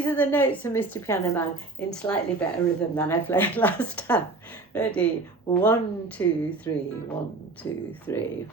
these are the notes of Mr. Piano Man in slightly better rhythm than I played last time. Ready? 1, 2, 3, 1, 2, 3.